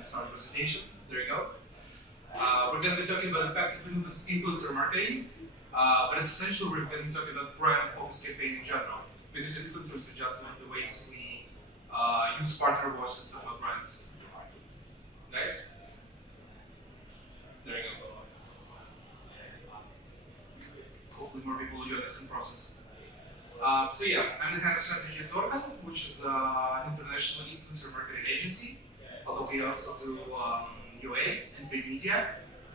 can start the presentation. There you go. We're going to be talking about effective influencer marketing, but essentially we're going to be talking about brand-focused campaign in general, because influencers are just one of the ways we use partner voices to help brands. Guys? There you go. Hopefully more people will join us in the process. So yeah, I'm the head of strategy at Lotarev, which is an international influencer marketing agency, although we also do UA and paid media.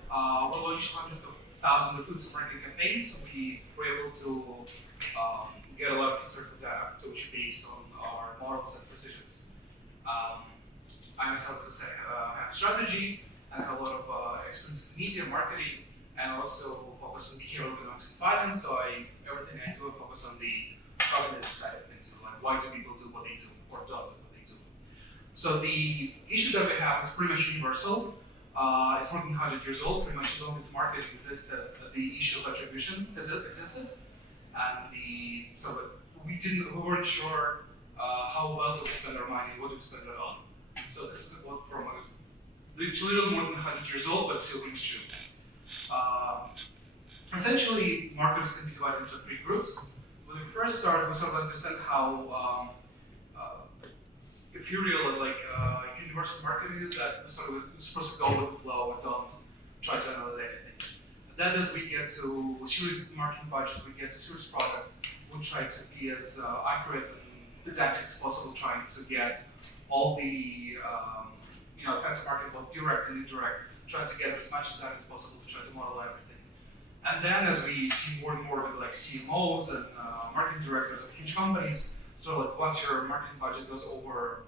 We launched hundreds of thousands of influencer marketing campaigns. We were able to get a lot of historical data, which based on our models and precisions. I myself, as I said, have strategy and have a lot of experience in media, marketing, and also focus on behavioral economics and finance. So everything I do, I focus on the cognitive side of things. So like, why do people do what they do or don't do what they do? So the issue that we have is pretty much universal. It's more than 100 years old. Pretty much as long as marketing existed, the issue of attribution existed, and we weren't sure how well to spend our money, what to spend it on. So this is a quote from it's a little more than 100 years old, but still rings true. Essentially, marketers can be divided into three groups. When we first start, we sort of understand how ethereal like universal marketing is, that we're supposed to go with the flow and don't try to analyze anything. And then as we get to serious marketing budget, we get to serious products, we try to be as accurate and pedantic as possible, trying to get all the effects marketing, both direct and indirect, trying to get as much data as possible to try to model everything. And then as we see more and more with like CMOs and marketing directors of huge companies, so like once your marketing budget goes over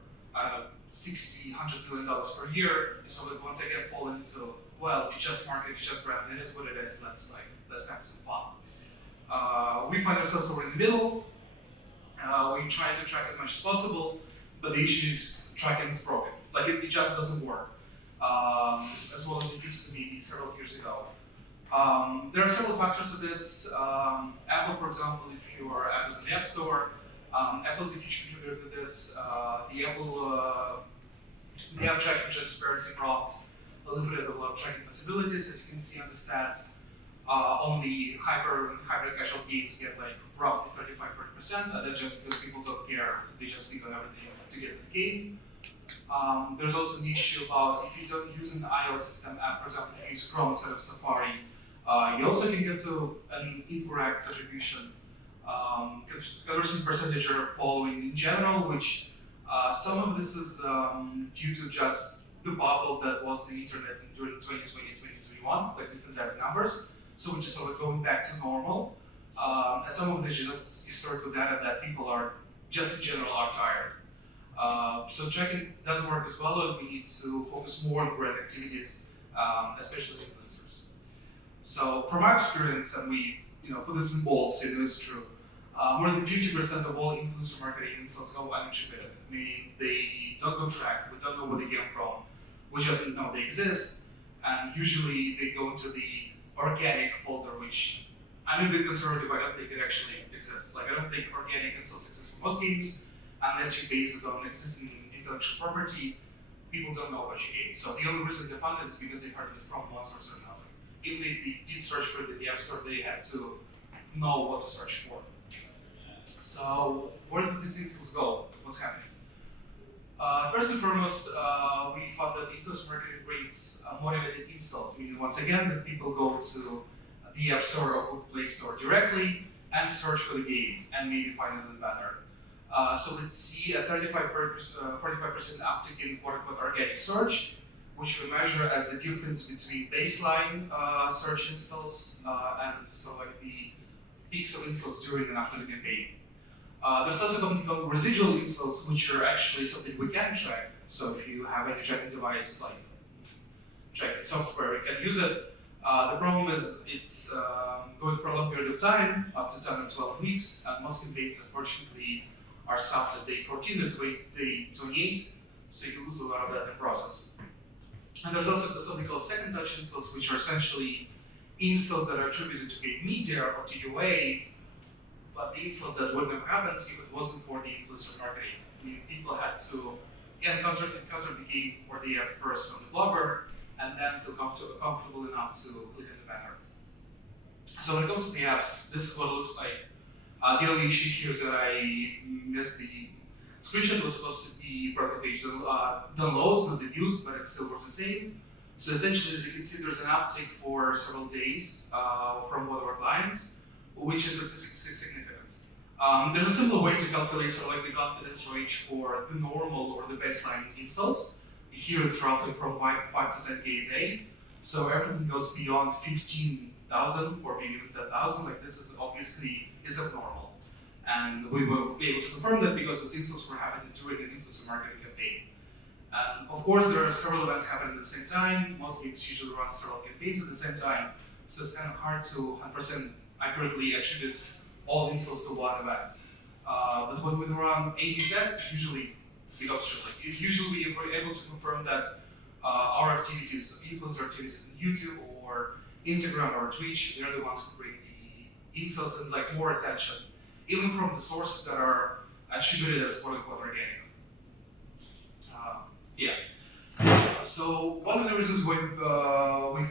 $60, $100 million per year, so that once again fall into, well, it's just marketing, it's just brand, it is what it is, let's have some fun. We find ourselves over in the middle. We try to track as much as possible, but the issue is tracking is broken. Like it just doesn't work as well as it used to be several years ago. There are several factors to this. Apple, for example, if you are Apple's in the App Store, Apple is a huge contributor to this. The app tracking transparency brought a little bit of a lot of tracking possibilities. As you can see on the stats, only hyper casual games get like roughly 35-40%, and that's just because people don't care. They just click on everything to get the game. There's also an issue about if you don't use an iOS system app, for example, if you use Chrome instead of Safari, you also can get to an incorrect attribution, because there's some percentage are following in general, which some of this is due to just the bubble that was the internet during 2020 and 2021, like the pandemic numbers. So we're just sort of going back to normal. And some of this is just historical data that people are just in general are tired. So tracking doesn't work as well, and we need to focus more on brand activities, especially influencers. So from our experience, and we put this in bold so you know it's true, more than 50% of all influencer marketing installs go unattributed, meaning they don't go tracked, we don't know where they came from, we just know they exist, and usually they go into the organic folder, which I'm a bit conservative, I don't think it actually exists. Like I don't think organic installs exist for most games, unless you base it on existing intellectual property. People don't know about your game. So the only reason they found it is because they heard it from one source or another. Even if they did search for it in the App Store, they had to know what to search for. So where did these installs go? What's happening? First and foremost, we found that influencer marketing brings motivated installs, meaning once again that people go to the App Store or Google Play Store directly and search for the game and maybe find it in the banner. So let's see a 45% uptick in quote-unquote organic search, which we measure as the difference between baseline search installs and so like the peaks of installs during and after the campaign. There's also something called residual installs, which are actually something we can track. So if you have any tracking device like tracking software, you can use it. The problem is it's going for a long period of time, up to 10 or 12 weeks, and most campaigns, unfortunately, are stopped at day 14 or day 28, so you lose a lot of that in the process. And there's also something called second touch installs, which are essentially installs that are attributed to paid media or to UA, but the installs that wouldn't have happened if it wasn't for the influencer marketing. I mean, people had to encounter the game or the app first from the blogger, and then feel comfortable enough to click on the banner. So when it comes to the apps, this is what it looks like. The only issue here is that I missed the screenshot. Was supposed to be product page downloads, not the views, but it still works the same. So essentially, as you can see, there's an uptick for several days from one of our clients, which is significant. There's a simple way to calculate sort of like the confidence range for the normal or the baseline installs. Here it's roughly from 5 to 10K a day. So everything goes beyond 15,000 or maybe even 10,000. Like this is obviously is abnormal. And we will be able to confirm that because those installs were happening during an influencer marketing campaign. Of course, there are several events happening at the same time. Most games usually run several campaigns at the same time. So it's kind of hard to 100% accurately attribute all installs to one event. But when we run A/B tests, usually the opposite. Like usually we're able to confirm that our activities, influencer activities on YouTube or Instagram or Twitch, they're the ones who bring the installs and like more attention, even from the sources that are attributed as quote-unquote organic. So one of the reasons why we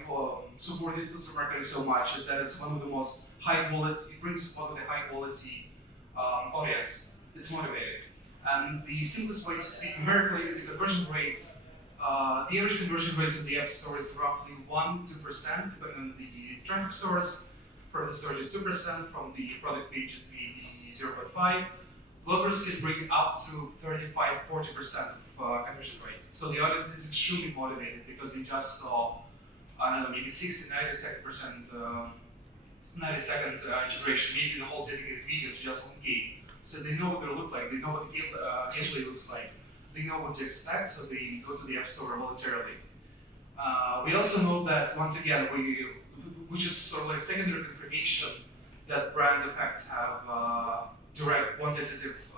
support influencer marketing so much is that it's one of the most high quality, it brings one of the high quality audience. It's motivating. And the simplest way to see numerically is the conversion rates. The average conversion rates in the App Store is roughly 1-2%, depending on the traffic source. From the search is 2%, from the product page it may be 0.5. Bloggers can bring up to 35-40% of conversion rate. So the audience is extremely motivated because they just saw, I don't know, maybe 60-90 90-second integration, maybe the whole dedicated video to just one game. So they know what they look like, they know what the gameplay looks like, they know what to expect, so they go to the App Store voluntarily. We also know that, once again, which is sort of like secondary confirmation that brand effects have direct quantitative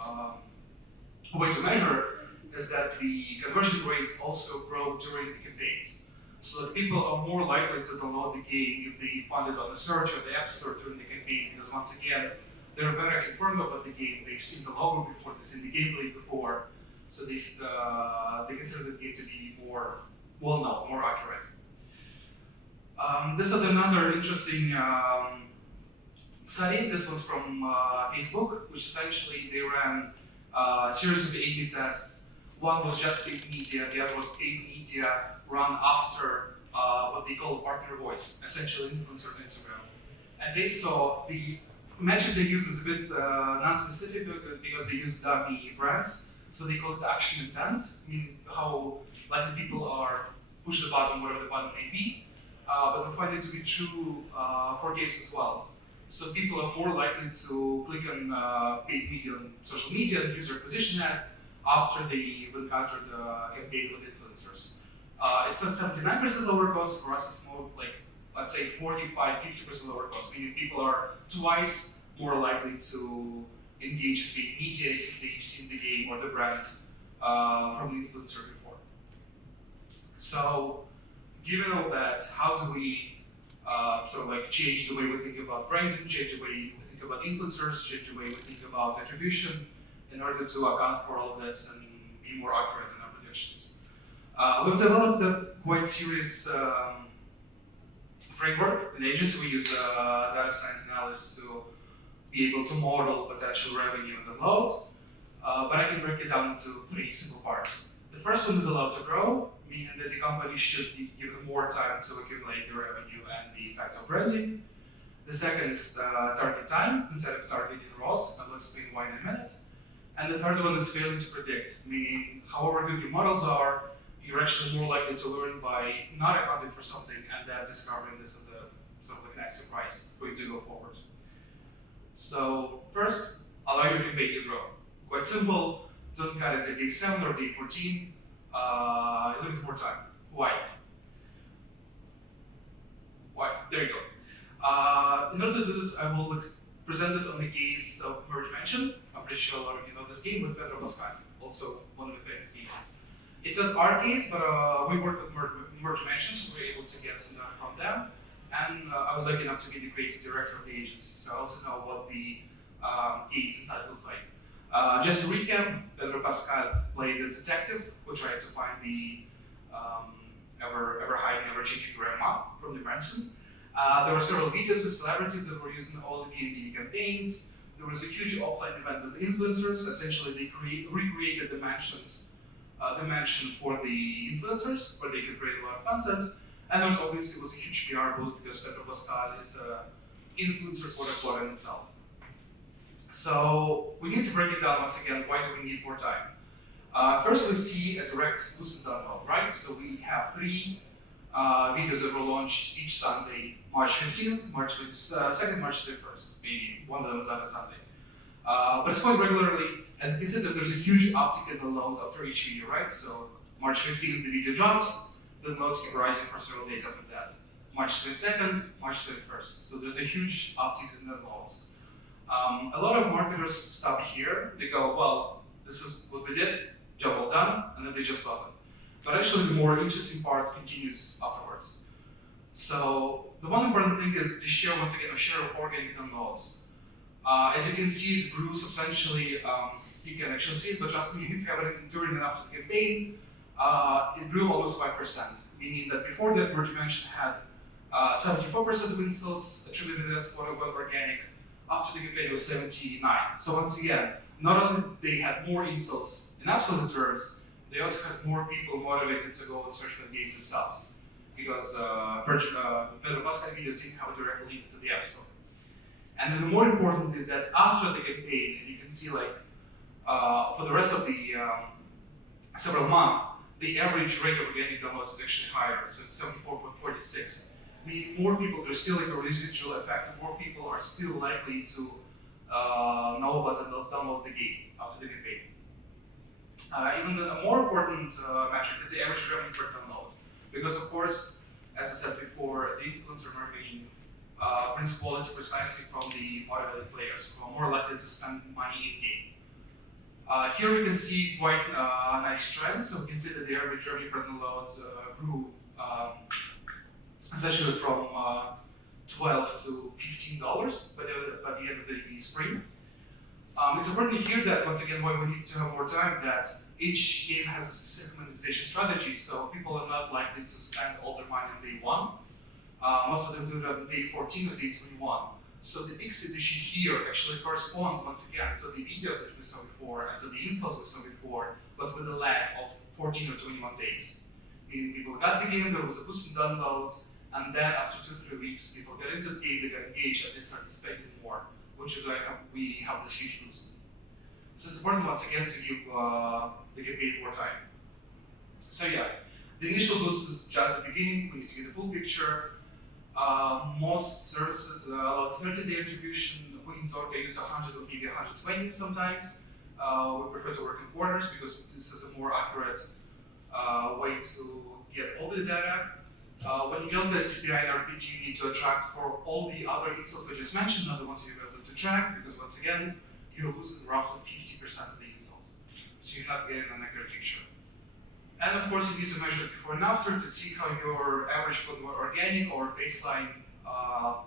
way to measure, is that the conversion rates also grow during the campaigns. So that people are more likely to download the game if they find it on the search or the App Store during the campaign, because once again, they're better informed about the game, they've seen the logo before, they've seen the gameplay before, so they consider the game to be more well-known, more accurate. This is another interesting study. This was from Facebook, which essentially they ran a series of A/B tests. One was just paid media, the other was paid media run after what they call partner voice, essentially influencer on Instagram. And they saw the metric they use is a bit non-specific because they use dummy brands. So they call it action intent, meaning how likely people are push the button, whatever the button may be. But we find it to be true for games as well. So people are more likely to click on paid media on social media and user acquisition ads after they've encountered a campaign with influencers. It's not 79% lower cost, for us it's more like, let's say 45-50% lower cost, meaning people are twice more likely to engage in paid media if they've seen the game or the brand from the influencer before. So, given all that, how do we sort of like change the way we think about branding, change the way we think about influencers, change the way we think about attribution in order to account for all of this and be more accurate in our predictions? We've developed a quite serious framework. In agency, we use data science analysis to be able to model potential revenue and downloads, but I can break it down into 3 simple parts. The first one is allowed to grow, meaning that the company should be given more time to accumulate the revenue and the effects of branding. The second is target time instead of targeting ROAS. I'll explain why in a minute. And the third one is failing to predict, meaning however good your models are, you're actually more likely to learn by not accounting for something and then discovering this as a sort of like a nice surprise for you to go forward. So first, allow your campaign to grow. Quite simple, don't cut it at day 7 or day 14, a little bit more time. Why? There you go. In order to do this, I will present this on the case of merge mention. I'm pretty sure a lot of you know this game with Pedro Pascal, also one of the famous cases. It's not our case, but we work with merge mentions, so we were able to get some data from them. And I was lucky enough to be the creative director of the agency, so I also know what the case inside looked like. Just to recap, Pedro Pascal played a detective who tried to find the ever hiding, ever changing grandma from the mansion. There were several videos with celebrities that were used in all the D&D campaigns. There was a huge offline event with influencers. Essentially, they recreated the mansion for the influencers, where they could create a lot of content. And there obviously was a huge PR boost because Pedro Pascal is an influencer quote unquote in itself. So we need to break it down once again. Why do we need more time? First, we see a direct boost and download, right? So we have 3 videos that were launched each Sunday, March 15th, March 22nd, March 31st. Maybe one of them was on a Sunday. But it's quite regularly, and you can see that there's a huge uptick in the loads after each video, right? So March 15th, the video drops, the loads keep rising for several days after that. March 22nd, March 31st. So there's a huge uptick in the loads. A lot of marketers stop here. They go, well, this is what we did, job well done, and then they just stop it. But actually, the more interesting part continues afterwards. So the one important thing is the share, once again, the share of organic downloads. As you can see, it grew substantially. You can actually see it, but trust me, it's happening during and after the campaign. It grew almost 5%, meaning that before that, Merge Mansion had 74% of installs attributed as quote-unquote organic. After the campaign, it was 79. So once again, not only they had more installs in absolute terms, they also had more people motivated to go and search for the game themselves, because Pedro Pascal videos didn't have a direct link to the App Store. And then the more important is that after the campaign, and you can see like for the rest of the several months, the average rate of organic downloads is actually higher, so it's 74.46. Meaning more people, there's still like a residual effect, and more people are still likely to know about and download the game after the campaign. Even a more important metric is the average revenue per download, because of course, as I said before, the influencer marketing brings quality precisely from the motivated players who are more likely to spend money in game. Here we can see quite a nice trend. So we can see that the average revenue per download grew essentially from $12 to $15 by the end of the spring. It's important to hear that, once again, why we need to have more time, that each game has a specific monetization strategy, so people are not likely to spend all their money on day 1. Most of them do it on day 14 or day 21. So the X edition here actually corresponds, once again, to the videos that we saw before and to the installs we saw before, but with a lag of 14 or 21 days. Meaning people got the game, there was a boost in downloads, and then after 2-3 weeks, people got into the game, they got engaged, and they started spending more, which is why we have this huge boost. So it's important, once again, to give the campaign more time. So yeah, the initial boost is just the beginning. We need to get the full picture. Most services allow 30-day attribution. We in Zorka use 100 or maybe 120 sometimes. We prefer to work in quarters because this is a more accurate way to get all the data. When you calculate CPI and RPG, you need to attract for all the other installs we just mentioned, not the ones you're able to track, because once again, you're losing roughly 50% of the installs. So you're not getting an accurate picture. And of course, you need to measure it before and after to see how your average organic or baseline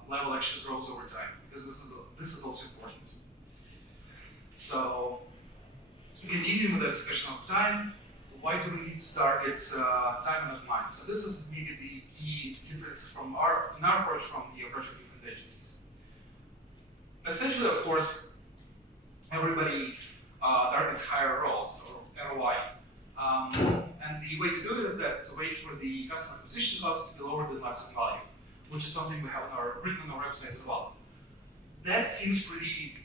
level actually grows over time, because this is also important. So, continuing with the discussion of time, why do we need to target time and not money? So this is maybe the key difference from in our approach from the approach of different agencies. Essentially, of course, everybody targets higher ROAS or ROI. And the way to do it is that to wait for the customer acquisition cost to be lower than lifetime value, which is something we have written on our website as well. That seems pretty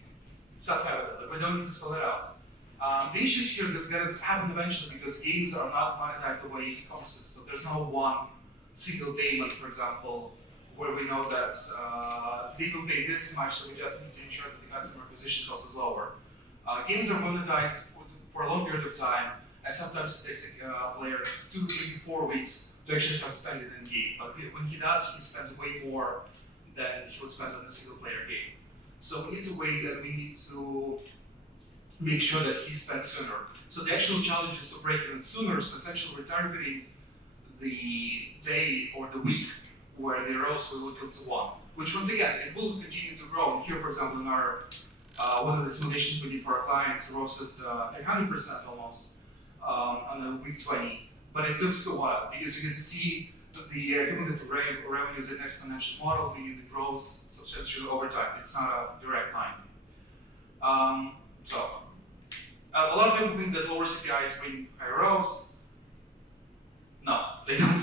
self-evident, like we don't need to spell it out. The issues here that's going to happen eventually, because games are not monetized the way e-commerce is. So there's no one single payment, for example, where we know that people pay this much, so we just need to ensure that the customer acquisition cost is lower. Games are monetized for a long period of time, and sometimes it takes a player 2, 3, 4 weeks to actually start spending in game. But when he does, he spends way more than he would spend on a single player game. So we need to wait, and we need to make sure that he spends sooner. So the actual challenge is to break even sooner, so essentially we're targeting the day or the week where the ROAS will equal to 1, which once again, it will continue to grow. And here, for example, in our one of the simulations we did for our clients rose 300% almost on the week 20. But it took us a while because you can see the cumulative revenue is an exponential model, meaning it grows substantially over time. It's not a direct line. So a lot of people think that lower CPIs bring higher ROAS. No, they don't.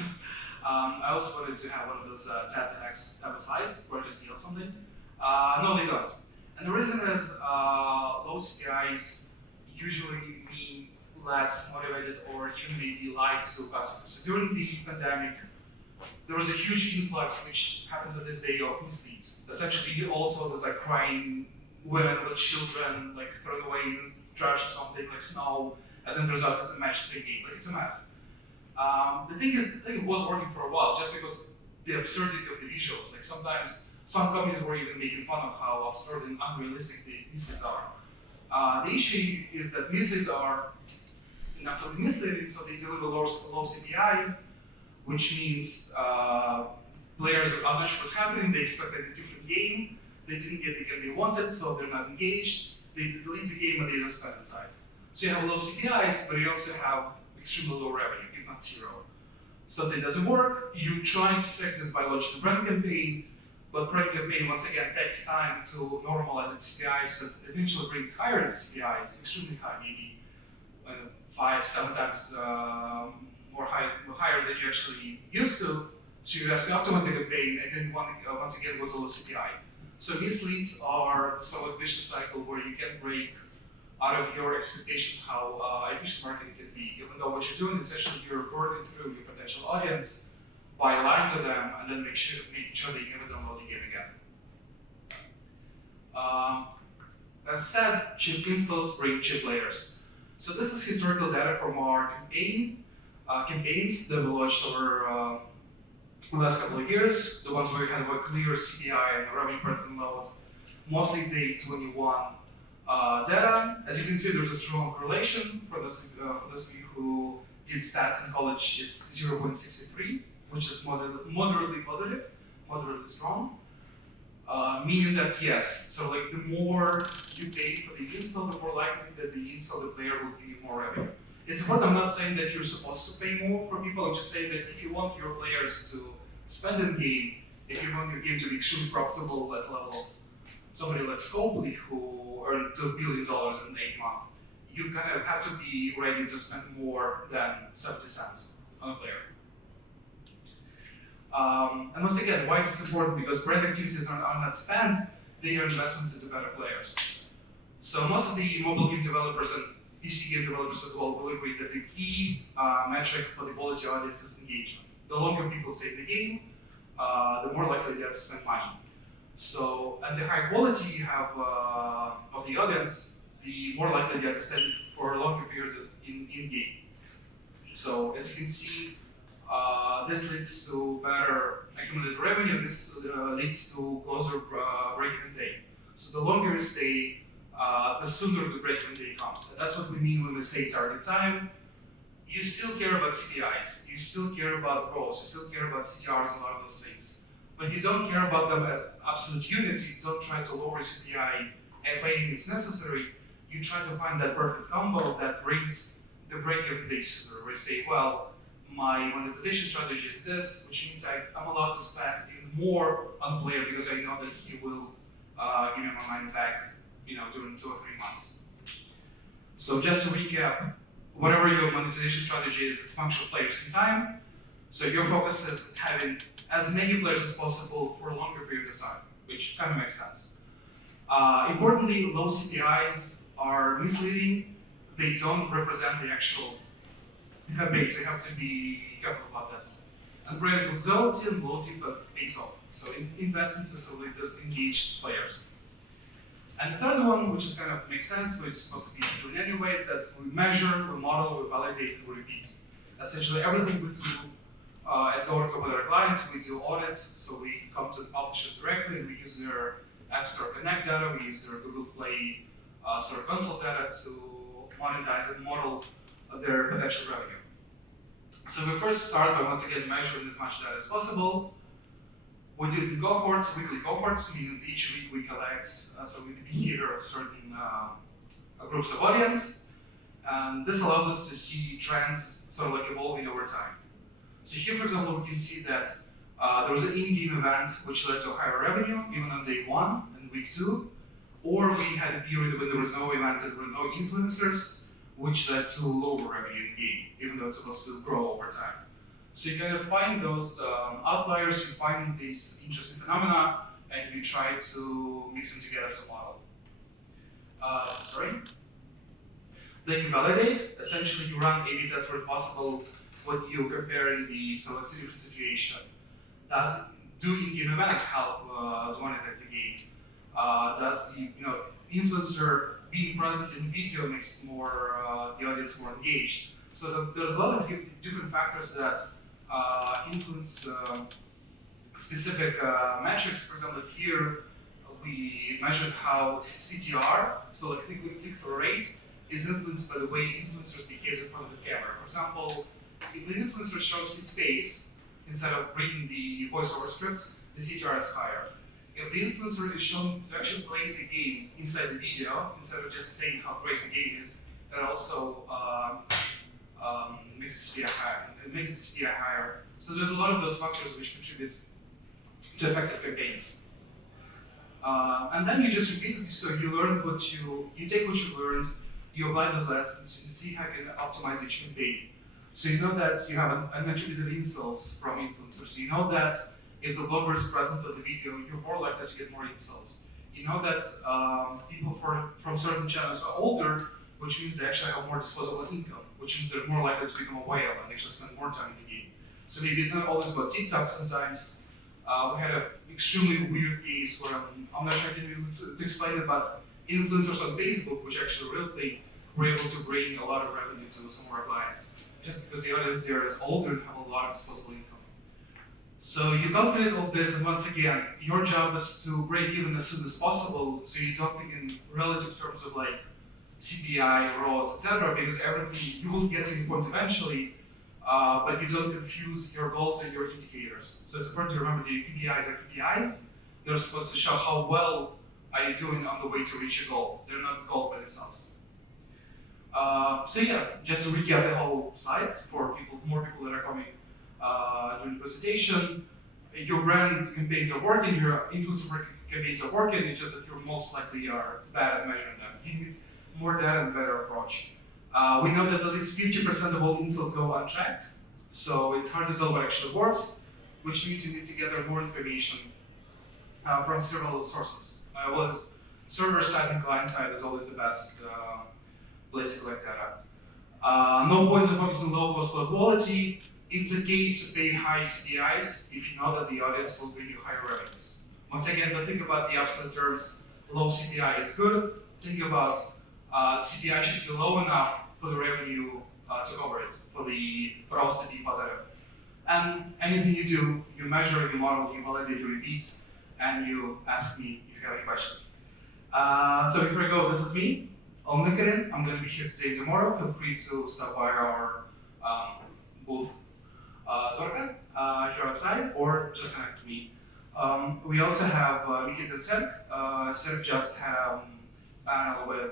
I also wanted to have one of those TEDx type of slides where I just yell something. No, they don't. And the reason is low CPIs usually mean less motivated or even maybe lied to customers. So during the pandemic, there was a huge influx, which happens on this day, of misleads. Essentially, all saw was like crying women with children, like thrown away in trash or something, like snow, and then there's out as a match 3 game. Like, it's a mess. The thing is, it was working for a while just because the absurdity of the visuals. Like, sometimes some companies were even making fun of how absurd and unrealistic the misleads are. The issue is that misleads are naturally misleading, so they deliver low CPI, which means players understood what's happening, they expected a different game, they didn't get the game they wanted, so they're not engaged, they delete the game and they don't spend inside. So you have low CPIs, but you also have extremely low revenue, if not zero. So that doesn't work. You try to fix this by launching a brand campaign, but brand campaign, once again, takes time to normalize its CPI, so it eventually brings higher CPIs, extremely high, maybe 5-7 times higher than you actually used to. So you have to optimize the campaign and then once again go to low CPI. So misleads are sort of a vicious cycle where you can break out of your expectation how efficient marketing can be, even though what you're doing is actually you're burning through your potential audience by lying to them and then making sure they never download the game again. As I said, cheap installs bring cheap players. So this is historical data from our campaigns that we launched over the last couple of years. The ones where we had a clear CPI and revenue per download, mostly day 21 data. As you can see, there's a strong correlation. For those of you who did stats in college, it's 0.63, which is moderately positive, moderately strong. Meaning that yes, so like the more you pay for the install, the more likely that the installed player will give you more revenue. It's important. I'm not saying that you're supposed to pay more for people. I'm just saying that if you want your players to spend in game, if you want your game to be extremely profitable at the level of somebody like Scopely who earned $2 billion in 8 months, you kind of have to be ready to spend more than 70 cents on a player. And once again, why is this important? Because brand activities are not spent, they are investments into better players. So most of the mobile game developers and PC game developers as well will agree that the key metric for the quality audience is engagement. The longer people stay in the game, the more likely they are to spend money. So, and the higher quality you have of the audience, the more likely they are to stay for a longer period in game. So as you can see, this leads to better accumulated revenue. This leads to closer break-even day. So the longer you stay, the sooner the break-even day comes. And that's what we mean when we say target time. You still care about CPIs, you still care about ROAS, you still care about CTRs, a lot of those things. But you don't care about them as absolute units. You don't try to lower CPI and when it's necessary. You try to find that perfect combo that brings the break-even day sooner. Where you say, well, my monetization strategy is this, which means I'm allowed to spend even more on the player because I know that he will give me my money back, during 2 or 3 months. So just to recap, whatever your monetization strategy is, it's functional players in time. So your focus is having as many players as possible for a longer period of time, which kind of makes sense. Importantly, low CPIs are misleading. They don't represent the actual campaign, so you have to be careful about this. And brand causality and loyalty pays off. So invest into those engaged players. And the third one, which is kind of makes sense, but it's supposed to be doing anyway, that's we measure, we model, we validate, and we repeat. Essentially everything we do at Zoraco with our clients, we do audits, so we come to the publishers directly, and we use their App Store Connect data, we use their Google Play Store Console data to monetize and model their potential revenue. So we first start by once again measuring as much data as possible. We do it in cohorts, weekly cohorts, meaning each week we collect, so we here behavior of certain groups of audience. And this allows us to see trends sort of like evolving over time. So here, for example, we can see that there was an in-game event which led to higher revenue, even on day 1 and week 2. Or we had a period when there was no event and there were no influencers, which led to lower revenue in-game, even though it's supposed to grow over time. So you kind of find those outliers, you find these interesting phenomena, and you try to mix them together to model. Then you validate. Essentially, you run A/B tests where possible when you comparing the select to different situation. Do in-game events help to monetize the game? Does the influencer being present in video makes the audience more engaged? So there's a lot of different factors that influence specific metrics. For example, here we measured how CTR, so like click-through rate, is influenced by the way influencers behave in front of the camera. For example, if the influencer shows his face instead of reading the voiceover script, the CTR is higher. If the influencer is shown to actually play the game inside the video, instead of just saying how great the game is, it also makes the CPI higher. It makes the CPI higher. So there's a lot of those factors which contribute to effective campaigns. And then you just repeat it. So you learn you take what you learned, you apply those lessons, and see how you can optimize each campaign. So you know that you have unattributed installs from influencers. You know that if the blogger is present on the video, you're more likely to get more installs. You know that people from certain channels are older, which means they actually have more disposable income, which means they're more likely to become a whale and actually spend more time in the game. So maybe it's not always about TikTok. Sometimes we had an extremely weird case where I'm not sure to explain it, but influencers on Facebook, which actually real thing, were able to bring a lot of revenue to some of our clients, just because the audience there is older and have a lot of disposable income. So you calculate all this, and once again, your job is to break even as soon as possible, so you don't think in relative terms of like CPI, ROAS, etc., because everything, you will get to your point eventually, but you don't confuse your goals and your indicators. So it's important to remember that your KPIs are KPIs. They're supposed to show how well are you doing on the way to reach your goal. They're not the goal by themselves. So yeah, just to recap the whole slides for more people that are coming during the presentation. Your brand campaigns are working, your influencer campaigns are working, it's just that you most likely are bad at measuring them. You need more data and a better approach. We know that at least 50% of all installs go untracked, so it's hard to tell what actually works, which means you need to gather more information from several sources. Server side and client side is always the best place to collect data. No point in focusing on low cost, low quality. It's okay to pay high CPIs if you know that the audience will bring you higher revenues. Once again, don't think about the absolute terms. Low CPI is good. Think about CPI should be low enough for the revenue to cover it, for us to be positive. And anything you do, you measure, you model, you validate, you repeat, and you ask me if you have any questions. So before I go, this is me. I'm LinkedIn. I'm going to be here today and tomorrow. Feel free to stop by our booth here outside, or just connect to me. We also have Mikit and Serg. Serg just had a panel with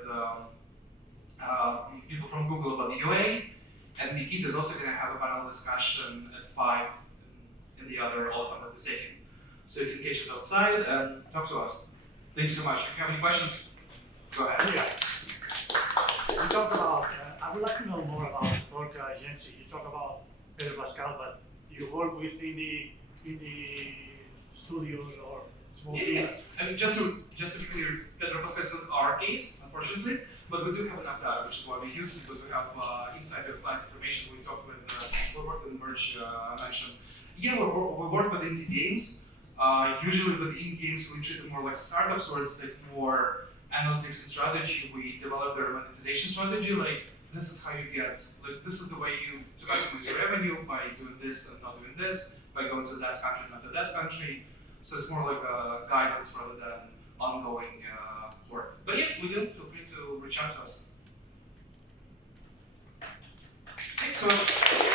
people from Google about the UA, and Mikit is also going to have a panel discussion at 5 in the other Elephant organization. So you can catch us outside and talk to us. Thank you so much. If you have any questions, go ahead. Yeah. You talk about, I would like to know more about work agency. You talk about Pedro Pascal, but you work within the studios or small teams? I mean, just to be clear, Pedro Pascal is not our case, unfortunately, but we do have enough data, which is why we use it, because we have insider client information. We talk with, we work with Merge, I mentioned. Yeah, we work with indie games. Usually with indie games, we treat them more like startups, or it's like more analytics and strategy. We develop their monetization strategy, like this is how you get, like, this is the way you to maximize your revenue by doing this and not doing this, by going to that country, not to that country. So it's more like a guidance rather than ongoing work. But yeah, we do. Feel free to reach out to us. Thanks so much.